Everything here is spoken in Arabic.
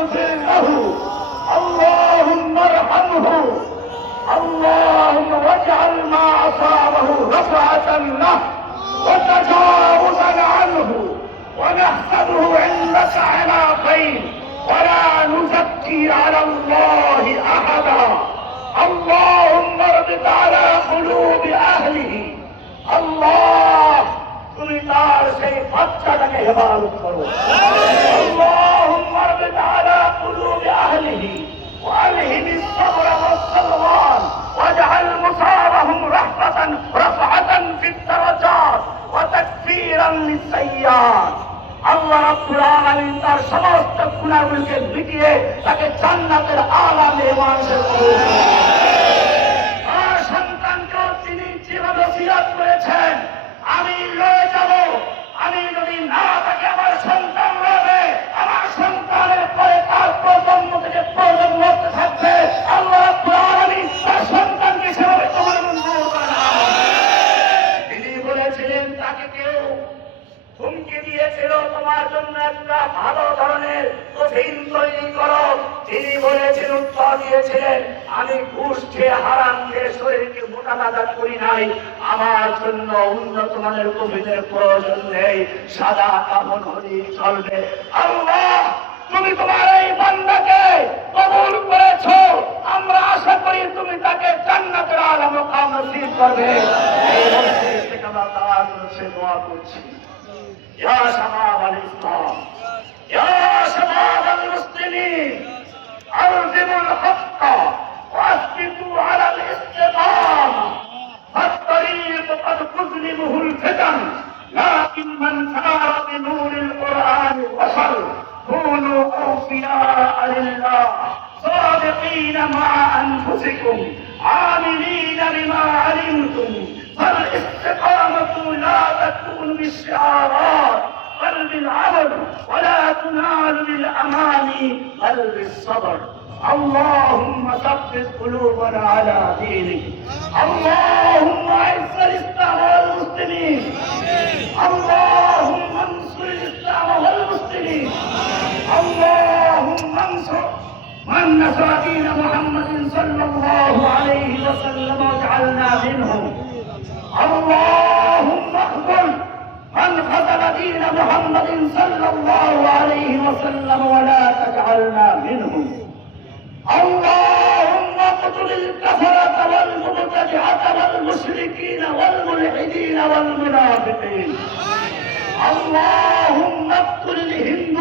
اغفر له اللهم ارحمه اللهم واجعل ما أصابه رفعة له وتجاوزا عنه ونحسبه عندك على خير ولا نزكي على الله أحدا اللهم اربط على قلوب أهله الله তুমি তার সেই বাচ্চাটাকে হেফাজত করো اللهم اربط على قلوب أهله وألهم الصبر والصلوان واجعل مصابهم رفعة في الدرجات وتكفيرا للسيئات আল্লাহ রাব্বুল আলামিন তার সমস্ত গুনাহগুলোকে মিটিয়ে তাকে জান্নাতের আলা মেহমানদের করুন আর সন্তানকে তিনি যেভাবে ওসিয়ত করেছেন আমি লয়ে যাব আমি যদি না থাকি আমার সন্তান রবে আমার সন্তানের পরে তার প্রজন্ম থেকে প্রজন্ম থাকবে আল্লাহ রাব্বুল আলামিন তার সন্তানকে সেভাবে তোমার মঞ্জুর করেন তিনি বলেছিলেন তাকে কেউ হুমকি দিয়েছিল তোমার জন্য একটা ভালো ধরনের কঠিন তৈরি করো তিনি বলেছিলেন উত্তর দিয়েছিলেন আমি ঘুষ খেয়ে হারাম খেয়ে শরীরকে মোটা তাজা করি নাই আমার জন্য উন্নত মানের কবিদের প্রয়োজন নেই সাদা কাপড় হলেই চলবে আল্লাহ তুমি তোমার এই বান্দাকে কবুল করেছো আমরা আশা করি তুমি তাকে জান্নাতের আলা মাকাম নসিব করবে এই মসজিদ থেকে আমরা তার কাছে দোয়া করছি يا شباب الإسلام يا شباب المسلمين ألزموا الحق وأثبتوا على الاستقامة الطريق قد تظلمه الفتن لكن من سار بنور القرآن وصل كونوا أوفياء لله صادقين مع أنفسكم عاملين بما علمتم فالاستقامة لا تكون بالشعارات بل بالعمل ولا تنال بالأماني بل بالصبر اللهم ثبت قلوبنا على دينك اللهم اعز الإسلام والمسلمين اللهم انصر الإسلام والمسلمين اللهم انصر من نصر دين محمد صلى الله عليه وسلم واجعلنا منهم اللهم اخذل من خذل دين محمد صلى الله عليه وسلم ولا تجعلنا منهم اللهم اقتل الكفرة والمبتدعة والمشركين والملحدين والمنافقين اللهم اقتل الهند